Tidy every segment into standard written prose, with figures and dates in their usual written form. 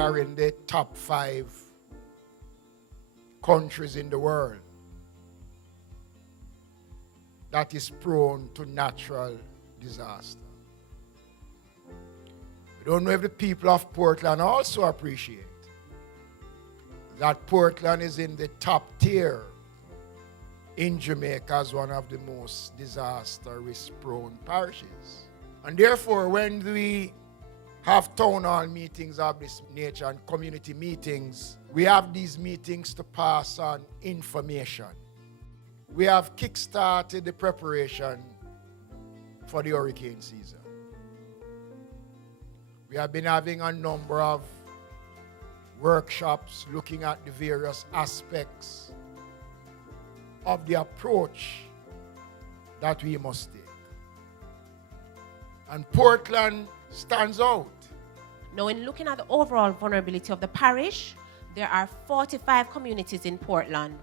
are in the top 5 countries in the world that is prone to natural disaster. I don't know if the people of Portland also appreciate that Portland is in the top tier in Jamaica as one of the most disaster risk-prone parishes. And therefore, when we have town hall meetings of this nature and community meetings, we have these meetings to pass on information. We have kick-started the preparation for the hurricane season. We have been having a number of workshops looking at the various aspects of the approach that we must take. And Portland stands out. Now, in looking at the overall vulnerability of the parish, there are 45 communities in Portland.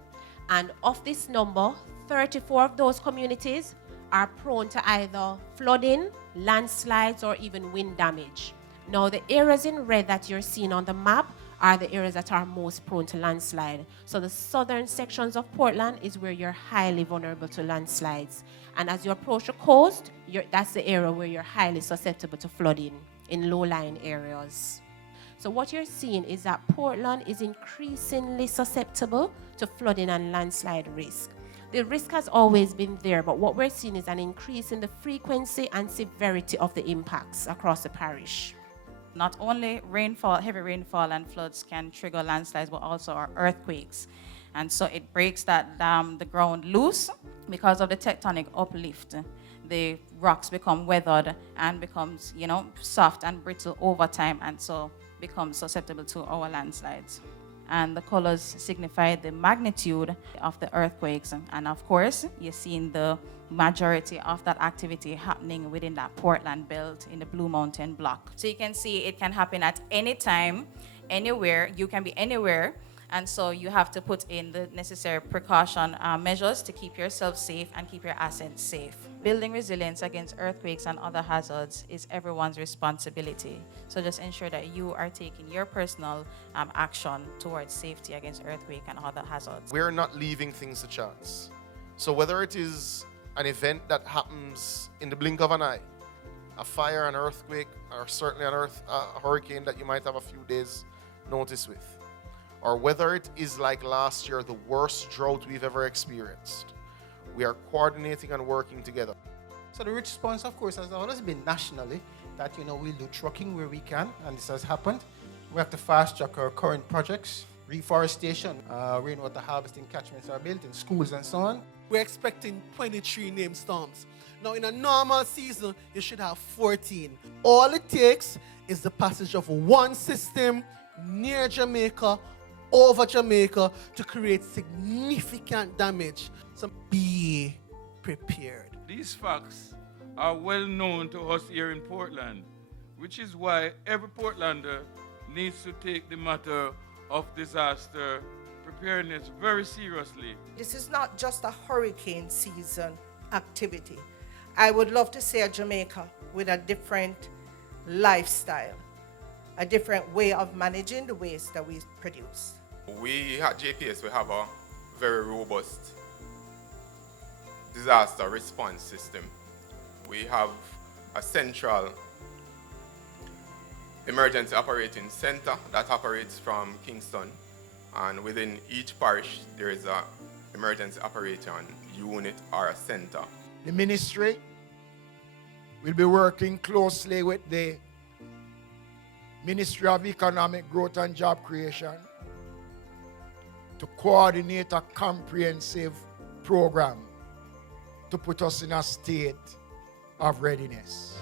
And of this number, 34 of those communities are prone to either flooding, landslides, or even wind damage. Now, the areas in red that you're seeing on the map are the areas that are most prone to landslide. So the southern sections of Portland is where you're highly vulnerable to landslides. And as you approach the coast, that's the area where you're highly susceptible to flooding in low-lying areas. So what you're seeing is that Portland is increasingly susceptible to flooding and landslide risk. The risk has always been there, but what we're seeing is an increase in the frequency and severity of the impacts across the parish. Not only rainfall, heavy rainfall and floods can trigger landslides, but also our earthquakes. And so it breaks the ground loose because of the tectonic uplift. The rocks become weathered and becomes, soft and brittle over time, and so becomes susceptible to our landslides. And the colors signify the magnitude of the earthquakes. And of course, you're seeing the majority of that activity happening within that Portland belt in the Blue Mountain block. So you can see it can happen at any time, anywhere. You can be anywhere. And so you have to put in the necessary precaution measures to keep yourself safe and keep your assets safe. Building resilience against earthquakes and other hazards is everyone's responsibility. So just ensure that you are taking your personal action towards safety against earthquake and other hazards. We're not leaving things to chance. So whether it is an event that happens in the blink of an eye, a fire, an earthquake, or certainly a hurricane that you might have a few days notice with, or whether it is like last year, the worst drought we've ever experienced, we are coordinating and working together. So the response, of course, has always been nationally that, we'll do trucking where we can, and this has happened. We have to fast track our current projects, reforestation, rainwater harvesting catchments are built in schools and so on. We're expecting 23 named storms. Now, in a normal season, you should have 14. All it takes is the passage of one system near Jamaica, over Jamaica, to create significant damage. So be prepared. These facts are well known to us here in Portland, which is why every Portlander needs to take the matter of disaster preparedness very seriously. This is not just a hurricane season activity. I would love to see a Jamaica with a different lifestyle, a different way of managing the waste that we produce. We at JPS, we have a very robust disaster response system. We have a central emergency operating center that operates from Kingston, and within each parish there is an emergency operation unit or a center. The ministry will be working closely with the Ministry of Economic Growth and Job Creation to coordinate a comprehensive program to put us in a state of readiness.